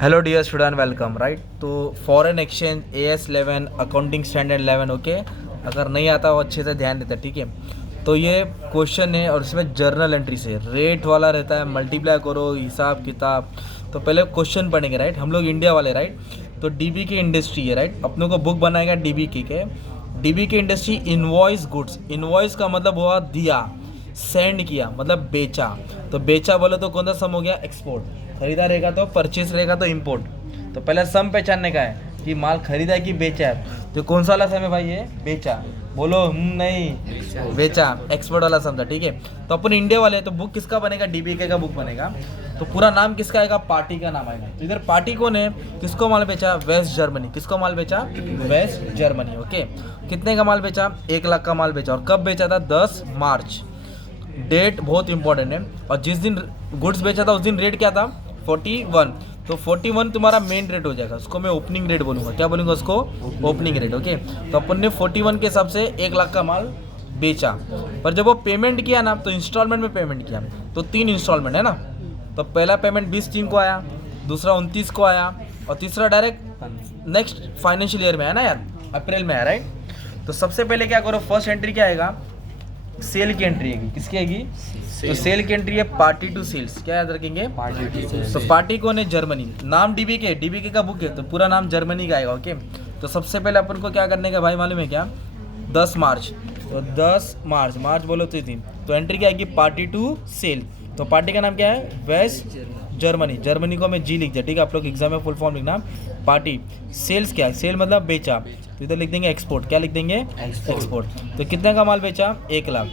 Hello dear student, welcome. Right, तो foreign exchange AS11 accounting standard 11। Okay, अगर नहीं आता वो अच्छे से ध्यान देता, ठीक है। तो ये क्वेश्चन है और इसमें जर्नल एंट्री से रेट वाला रहता है, मल्टीप्लाई करो, हिसाब किताब। तो पहले क्वेश्चन पढ़ेंगे। राइट, हम लोग इंडिया वाले। राइट, तो डीबी की इंडस्ट्री है। राइट, अपनों को बुक बनाएगा डीबी की के। डीबी की इंडस्ट्री इनवॉइस गुड्स। इनवॉइस का मतलब हुआ दिया, सेंड किया मतलब बेचा। तो बेचा बोले तो कौन सा सम हो गया? एक्सपोर्ट। खरीदा रहेगा तो परचेस रहेगा तो इंपोर्ट। तो पहले सम पहचानने का है कि माल खरीदा है कि बेचा है। तो कौन सा वाला सम है भाई? ये बेचा। बोलो नहीं, बेचा। एक्सपोर्ट वाला सम था, ठीक है। तो अपन इंडिया वाले हैं, तो बुक किसका बनेगा? डीबीके का बुक बनेगा। तो पूरा नाम किसका आएगा? पार्टी का नाम आएगा। तो इधर पार्टी कौन है? किसको माल बेचा? West Germany. किसको माल बेचा? West Germany. ओके, कितने का माल बेचा? 1 लाख का माल बेचा। और कब बेचा था? 10 मार्च। डेट बहुत इंपॉर्टेंट है। और जिस दिन गुड्स बेचा था उस दिन रेट क्या था? 41। तो 41 तुम्हारा मेन रेट हो जाएगा। उसको मैं ओपनिंग रेट बोलूँगा। क्या बोलूँगा उसको? Opening rate. ओके, तो अपन ने 41 के हिसाब से 1 लाख का माल बेचा। पर जब वो पेमेंट किया ना, तो इंस्टॉलमेंट में पेमेंट किया। तो 3 इंस्टॉलमेंट है ना। तो पहला पेमेंट 20 को आया, दूसरा 29 को आया, और तीसरा डायरेक्ट नेक्स्ट फाइनेंशियल ईयर में है ना यार, अप्रैल में है। राइट, तो सबसे पहले क्या करो, फर्स्ट एंट्री क्या आएगा? सेल की एंट्री आएगी। किसकी आएगी? तो सेल की एंट्री है पार्टी टू सेल्स। क्या याद रखेंगे? Party to sales. तो पार्टी कौन है? जर्मनी। नाम डीबीके का बुक है, तो पूरा नाम जर्मनी का आएगा। ओके, तो सबसे पहले अपन को क्या करने का भाई मालूम है क्या? 10 मार्च। तो 10 मार्च, मार्च बोलो तो दिन। तो एंट्री क्या आएगी? Party to sale. तो पार्टी का नाम क्या है? West Germany. जर्मनी को मैं जी लिख दिया, ठीक है। आप लोग एग्जाम में फुल फॉर्म लिखना। पार्टी सेल्स क्या? सेल मतलब बेचा। तो इधर लिख देंगे एक्सपोर्ट। क्या लिख देंगे? एक्सपोर्ट। तो कितने का माल बेचा? 1 लाख।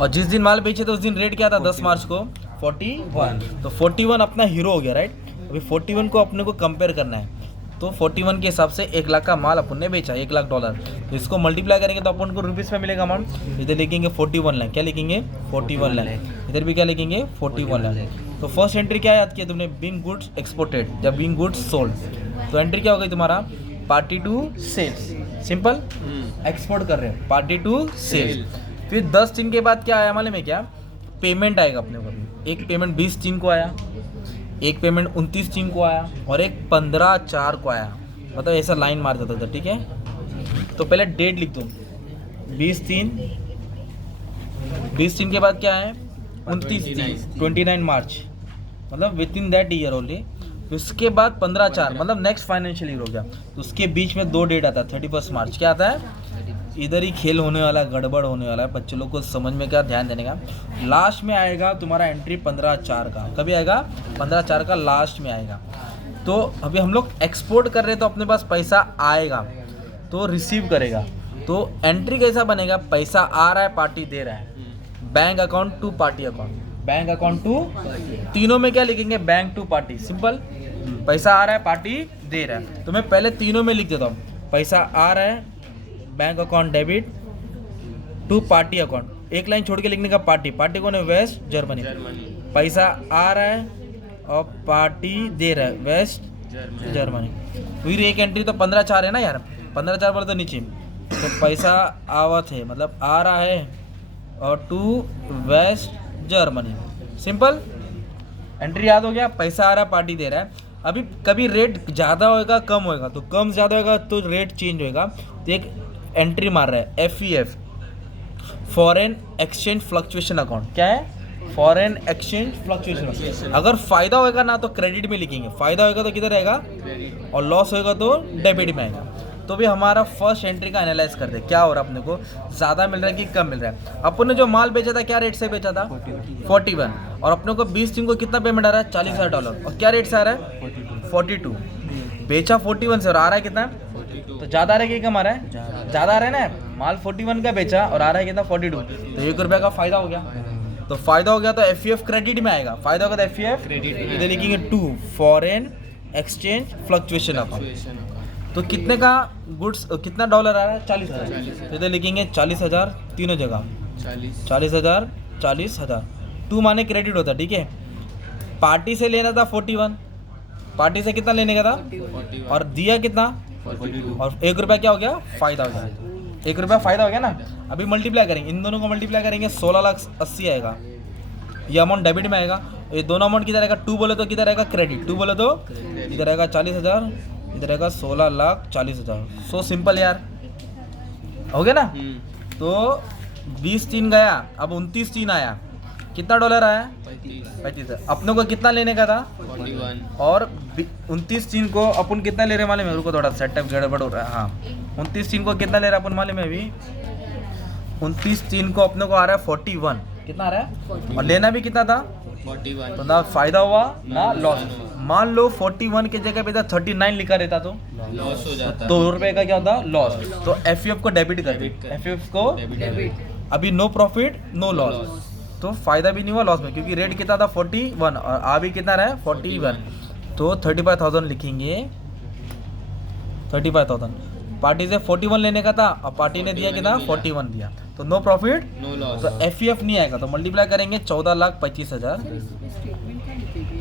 और जिस दिन माल बेचे तो उस दिन रेट क्या था? 10 मार्च को 41। तो 41 अपना हीरो हो गया। राइट, अभी 41 को अपने को कंपेयर करना है। तो 41 के हिसाब से 1 लाख का माल अपन ने बेचा, $1 लाख। तो इसको मल्टीप्लाई करेंगे तो अपन को रुपीज़ में मिलेगा अमाउंट। इधर लिखेंगे 41 लाख। क्या लिखेंगे? 41 लाख। इधर भी क्या लिखेंगे? 41 लाख। तो फर्स्ट एंट्री क्या याद किया तुमने? बीइंग गुड्स एक्सपोर्टेड या बीइंग गुड्स सोल्ड। तो एंट्री क्या हो गई तुम्हारा? Party to sales. Simple, export कर रहे हैं, पार्टी टू सेल्स। फिर 10 दिन के बाद क्या आया मालूम है क्या? पेमेंट आएगा अपने को। एक पेमेंट 20 दिन को आया, एक पेमेंट 29 दिन को आया, और एक 15/4 को आया। मतलब ऐसा लाइन मार देता था, ठीक है। तो पहले डेट लिख दो, 20 दिन। 20 दिन के बाद क्या है? 29 दिन, 29 मार्च, मतलब with in that year only. उसके बाद 15/4 मतलब नेक्स्ट फाइनेंशियल ईयर हो गया। तो उसके बीच में 2 डेट आता है, 31 मार्च। क्या आता है? इधर ही खेल होने वाला है, गड़बड़ होने वाला है। बच्चे लोग को समझ में क्या ध्यान देने का। लास्ट में आएगा तुम्हारा एंट्री 15/4 का। कभी आएगा? 15/4 का लास्ट में आएगा। तो अभी हम लोग एक्सपोर्ट कर रहे हैं, तो अपने पास पैसा आएगा तो रिसीव करेगा। तो एंट्री कैसा बनेगा? पैसा आ रहा है, पार्टी दे रहा है। Bank account to party account, bank account to, तीनों में क्या लिखेंगे? Bank to party. सिंपल, पैसा आ रहा है, पार्टी दे रहा है। तो मैं पहले तीनों में लिख देता हूँ। पैसा आ रहा है, bank account debit to party account. एक लाइन छोड़ के लिखने का पार्टी। पार्टी कौन है? West Germany. पैसा आ रहा है और पार्टी दे रहा है, वेस्ट जर्मनी। फिर एक एंट्री तो 15/4 है ना यार, 15/4 बोले तो नीचे। तो पैसा आवत है मतलब आ रहा है, और to West Germany. Simple, entry याद हो गया। पैसा आ रहा है, पार्टी दे रहा है। अभी कभी रेट ज़्यादा होएगा, कम होएगा, तो कम ज़्यादा होएगा तो रेट चेंज होएगा। तो एक एंट्री मार रहा है FEF, foreign exchange fluctuation account. क्या है? Foreign exchange fluctuation. अगर फायदा होएगा ना तो क्रेडिट में लिखेंगे, फायदा होएगा तो किधर आएगा, और लॉस होएगा तो डेबिट में आएगा। तो भी हमारा फर्स्ट एंट्री का एनालाइज कर दे, क्या हो रहा है अपने को, ज़्यादा मिल रहा है कि कम मिल रहा है। अपन ने जो माल बेचा था क्या रेट से बेचा था? 41। और अपने को 20 दिन को कितना पेमेंट आ रहा है? $40,000। और क्या रेट से आ रहा है? 42। बेचा 41 से और आ रहा है कितना? तो ज़्यादा आ रहा है कि कम आ रहा है? ज़्यादा आ रहा है ना। माल 41 का बेचा और आ रहा है कितना? 42। तो ₹1 का फायदा हो गया। तो फायदा हो गया तो FEF क्रेडिट में आएगा। फायदा होगा तो FEF क्रेडिट। इधर लिखेंगे to foreign exchange fluctuation account. तो कितने का गुड्स, कितना डॉलर आ रहा है? 40,000। तो इधर लिखेंगे 40,000 तीनों जगह, 40,000 40,000। टू माने क्रेडिट होता, ठीक है। पार्टी से लेना था 41, पार्टी से कितना लेने का था? और दिया कितना? और ₹1 क्या हो गया? फायदा हो गया। ₹1 फायदा हो गया ना। अभी मल्टीप्लाई करेंगे, इन दोनों को मल्टीप्लाई करेंगे, 16,80,000 आएगा। ये अमाउंट डेबिट में आएगा। ये दोनों अमाउंट किधर आएगा, 2 बोले तो किधर आएगा क्रेडिट, 2 बोले तो इधर आएगा 40,000, इधर आएगा 16,40,000। सो सिंपल यार, हो गया ना। तो 20/3 गया, अब 29/3 आया, कितना डॉलर आया 35। अपनों को कितना लेने का था 41। और 29/3 को अपन कितना ले रहे मालूम है, रुको थोड़ा सेटअप गड़बड़ हो रहा है। हाँ 29/3 को कितना ले रहा है अपन मालूम है अभी, 29/3 को अपने को आ रहा है 41, कितना आ रहा है, और लेना भी कितना था 41। तो ना फायदा हुआ ना लॉस। मान लो 41 की जगह पे था 39 लिखा रहता तो लॉस हो जाता। 2 रुपए का क्या होता लॉस। तो एफ को डेबिट कर दी, एफ को अभी नो प्रॉफिट नो लॉस, तो फायदा भी नहीं हुआ लॉस में, क्योंकि रेट कितना था 41 और अभी कितना रहा है 41। तो 35,000 लिखेंगे, 35,000 पार्टी से 41 लेने का था और पार्टी ने दिया कितना 41 दिया, तो नो प्रॉफिट नो लॉस। तो एफ नहीं आएगा, तो मल्टीप्लाई करेंगे 14,25,000।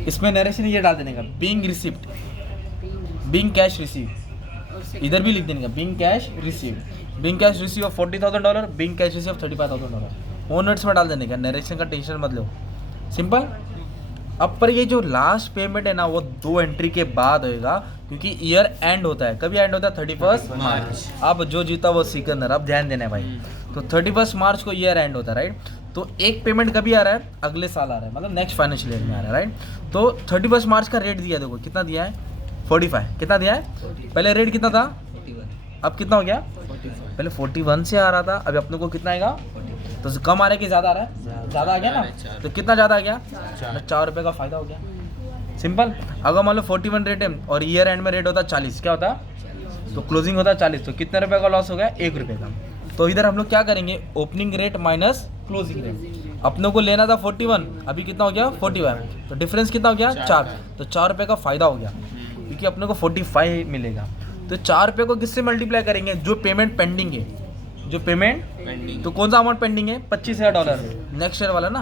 इसमें नरेशन ये डाल देने का, being receipt, being cash receive, इधर भी लिख देने का being cash receive, being cash receive of $40,000, being cash receive of $35,000। Own words में डाल देने का, नरेशन का टेंशन मत लो, सिंपल। अब पर ये जो लास्ट पेमेंट है ना वो 2 एंट्री के बाद होएगा, क्योंकि ईयर एंड होता है, कभी एंड होता है 31 मार्च। अब जो जीता वो सिकंदर, अब ध्यान देना है भाई। तो 31 मार्च को ईयर एंड होता है राइट। तो एक पेमेंट कभी आ रहा है, अगले साल आ रहा है, मतलब नेक्स्ट फाइनेंशियल ईयर में आ रहा है राइट। तो 31 मार्च का रेट दिया, देखो कितना दिया है 45, कितना दिया है, पहले रेट कितना था, अब कितना हो गया, पहले 41 से आ रहा था, अभी अपने को कितना आएगा, तो कम आ रहा है कि ज़्यादा आ रहा है, ज़्यादा आ गया ना, तो कितना ज़्यादा आ गया, 4 रुपये का फायदा हो गया, सिंपल। अगर मान लो 41 रेट है और ईयर एंड में रेट होता 40, क्या होता, तो क्लोजिंग होता 40, तो कितने रुपए का लॉस हो गया, 1 रुपये का। तो इधर हम लोग क्या करेंगे, opening rate minus closing rate. अपनों को लेना था 41, अभी कितना हो गया 41, तो डिफरेंस कितना हो गया 4, तो 4 रुपये का फायदा हो गया, क्योंकि अपने को 45 मिलेगा। तो 4 रुपये को किससे मल्टीप्लाई करेंगे, जो पेमेंट पेंडिंग है, जो पेमेंट पेंडिंग, तो कौन सा अमाउंट पेंडिंग है, $25,000 नेक्स्ट ईयर वाला ना।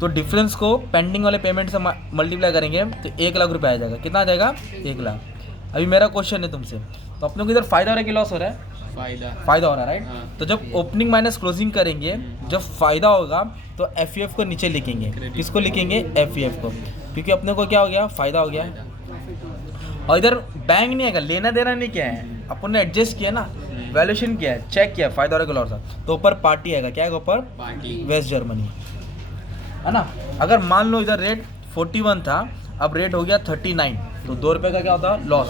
तो डिफरेंस को पेंडिंग वाले पेमेंट से मल्टीप्लाई करेंगे तो 1 लाख रुपये आ जाएगा, कितना आ जाएगा 1 लाख। अभी मेरा क्वेश्चन है तुमसे, तो अपने को इधर फायदा हो रहा है कि लॉस हो रहा है, फायदा हो रहा है राइट। हाँ। तो जब ओपनिंग माइनस क्लोजिंग करेंगे, जब फायदा होगा तो एफ को नीचे लिखेंगे, किसको लिखेंगे एफ को, क्योंकि अपने को क्या हो गया फायदा हो गया। और इधर बैंक नहीं आएगा, लेना देना नहीं किया है, अपन ने एडजस्ट किया ना, वैल्यूएशन किया है, चेक किया, फायदा हो रहा है कि लॉस, तो ऊपर पार्टी आएगा, क्या आएगा ऊपर पार्टी, वेस्ट जर्मनी, है ना। अगर मान लो इधर रेट 41 था, अब रेट हो गया 39, तो 2 रुपये का क्या होता है लॉस।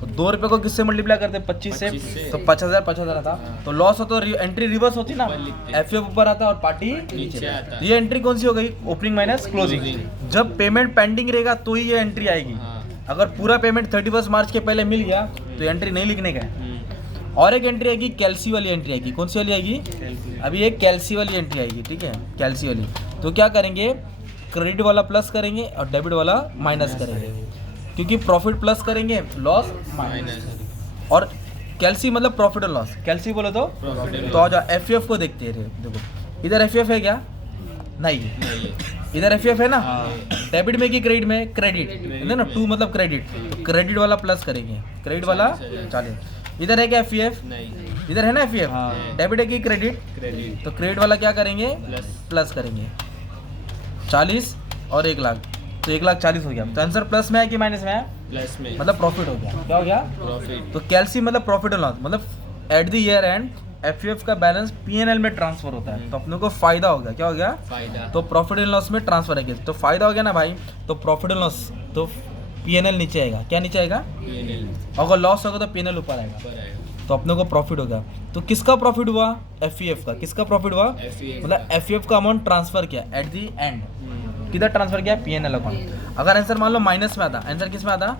तो 2 रुपये को किससे मल्टीप्लाई करते हैं 25 से, तो 50,000 आता, तो लॉस हो तो एंट्री रिवर्स होती ना, एफ ऊपर आता और पार्टी नीचे आता। ये एंट्री कौन सी हो गई, ओपनिंग माइनस क्लोजिंग। जब पेमेंट पेंडिंग रहेगा तो ही ये एंट्री आएगी। अगर पूरा पेमेंट 31 मार्च के पहले मिल गया तो एंट्री नहीं लिखने का है। और एक एंट्री आएगी कैल्सी वाली एंट्री आएगी, कौन सी वाली आएगी, अभी एक कैल्सी वाली एंट्री आएगी, ठीक है कैल्सी वाली। तो क्या करेंगे, क्रेडिट वाला प्लस करेंगे और डेबिट वाला माइनस करेंगे, क्योंकि प्रॉफिट प्लस करेंगे लॉस माइनस, और कैल्सी मतलब प्रॉफिट और लॉस, कैल्सी बोलो तो आ जाओ एफ को देखते हैं। देखो इधर एफ है क्या, नहीं इधर एफ है ना, डेबिट में कि क्रेडिट में, क्रेडिट है ना, 2 मतलब क्रेडिट, तो क्रेडिट वाला प्लस करेंगे, क्रेडिट वाला 40। इधर है क्या एफ, इधर है ना एफ, डेबिट है कि क्रेडिट, तो क्रेडिट वाला क्या करेंगे प्लस करेंगे 40 और 1 लाख, तो 1,40,000 हो गया। तो आंसर प्लस में है कि माइनस में है, प्लस में, मतलब प्रॉफिट हो गया, क्या हो गया प्रॉफिट। तो कैल्सी मतलब प्रॉफिट और लॉस, मतलब at the year and F का बैलेंस पीएनएल में ट्रांसफर होता है, तो अपने को फायदा हो गया, क्या हो गया फायदा, तो प्रॉफिट एंड लॉस में ट्रांसफर है, तो फायदा हो गया ना भाई, तो प्रॉफिट एंड लॉस, तो पीएनएल नीचे आएगा, क्या नीचे आएगा, अगर लॉस होगा तो पीएनएल ऊपर आएगा, तो अपने को प्रॉफिट होगा। तो किसका प्रॉफिट हुआ, एफ का, किसका प्रॉफिट हुआ, मतलब एफ का अमाउंट ट्रांसफर किया एट दी एंड, किधर ट्रांसफर किया पीएनएल अकाउंट। अगर आंसर मान लो माइनस में आता, आंसर किस में आता,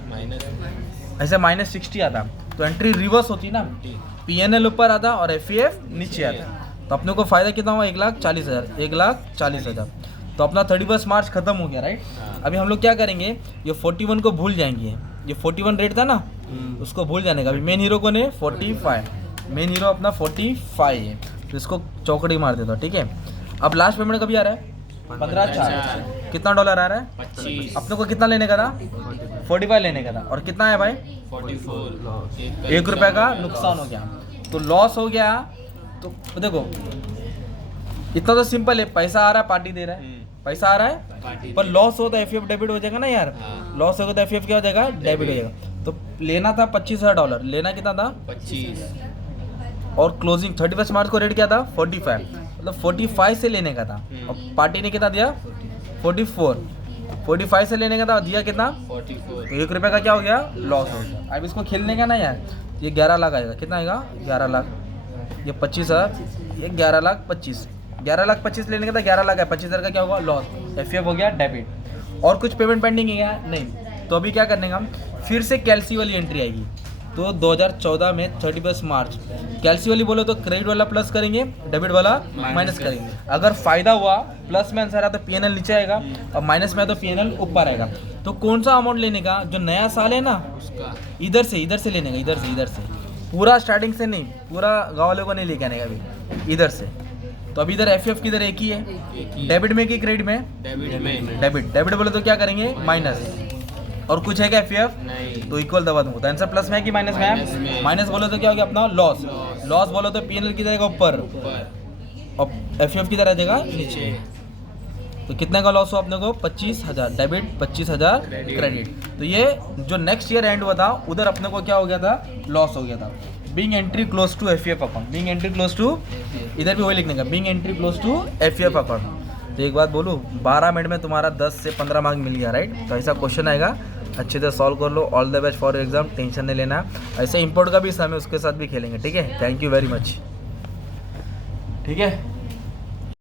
ऐसे -60 आता, तो एंट्री रिवर्स होती ना, पीएनएल ऊपर आता और एफ नीचे आता, तो अपने को फायदा कितना हुआ 1,40,000, 1,40,000। तो अपना 31 मार्च खत्म हो गया राइट। अभी हम लोग क्या करेंगे, ये 41 को भूल जाएंगे, ये 41 रेट था ना उसको भूल जाने का। अभी मेन हीरो को ने 45, मेन हीरो अपना 45 है, तो इसको चौकड़ी मार देता, ठीक है। अब लास्ट पेमेंट कभी आ रहा है 15/4, कितना डॉलर आ रहा है 25, अपने को कितना लेने का था 45 लेने का था, और कितना है भाई 44, 1 रुपये का नुकसान हो गया, तो लॉस हो गया। तो देखो इतना तो सिंपल है, पैसा आ रहा है पार्टी दे रहा है, पैसा आ रहा है, पार्टी पर लॉस हो तो एफईएफ डेबिट हो जाएगा ना यार, हाँ। लॉस होगा तो एफईएफ क्या हो जाएगा, डेबिट हो जाएगा। तो लेना था $25,000, लेना कितना था 25 और क्लोजिंग 31 मार्च को रेट क्या था 45, मतलब 45 से लेने का था और पार्टी ने कितना दिया 45 से लेने का था, दिया कितना 44 तो ₹1 का क्या हो गया, लॉस हो गया। अब इसको खेलने का ना यार, ये 11 लाख आएगा, कितना आएगा 11 लाख, ये 25,000, ये 11,25,000 लेने का था, 11 लाख है, 25,000 का क्या होगा लॉस, एफईएफ हो गया डेबिट। और कुछ पेमेंट पेंडिंग है क्या, नहीं। तो अभी क्या करने का, फिर से कैल्सी वाली एंट्री आएगी। तो 2014 में 31 मार्च कैल्सी वाली बोलो तो क्रेडिट वाला प्लस करेंगे, डेबिट वाला माइनस करेंगे। अगर फायदा हुआ प्लस में आंसर आया तो पीएनएल नीचे आएगा और माइनस में आया तो पीएनएल ऊपर आएगा। तो कौन सा अमाउंट लेने का, जो नया साल है ना उसका इधर से लेने का, इधर से पूरा स्टार्टिंग से नहीं, पूरा गाँव वालों को नहीं लेके आने का, अभी इधर से। तो अभी इधर एफईएफ किधर एक ही है, एक ही डेबिट में कि क्रेडिट में, डेबिट में डेबिट बोले तो क्या करेंगे माइनस, और कुछ है क्या एफईएफ नहीं तो इक्वल दबा दूंगा। तो आंसर प्लस में है कि माइनस में माइनस है, में। माइनस बोलो तो क्या हो गया अपना लॉस, लॉस। लॉस बोलो तो पीएनएल की जाएगा ऊपर ऊपर और एफईएफ की तरह जाएगा नीचे। नीचे तो कितने का लॉस हुआ अपने को 25,000 डेबिट, 25,000 क्रेडिट। क्रेडिट। तो ये जो नेक्स्ट ईयर एंड हुआ था उधर अपने को क्या हो गया था, लॉस हो गया था। Being entry close to FEF account, being entry close to, इधर भी वही लिखने का, being entry close to FEF account. तो एक बात बोलूँ, 12 मिनट में तुम्हारा 10 से 15 मार्क मिल गया, राइट। तो ऐसा क्वेश्चन आएगा, अच्छे से सॉल्व कर लो। All the best for exam, tension नहीं लेना। ऐसे इंपोर्ट का भी समय उसके साथ भी खेलेंगे, ठीक है। थैंक यू वेरी मच, ठीक है।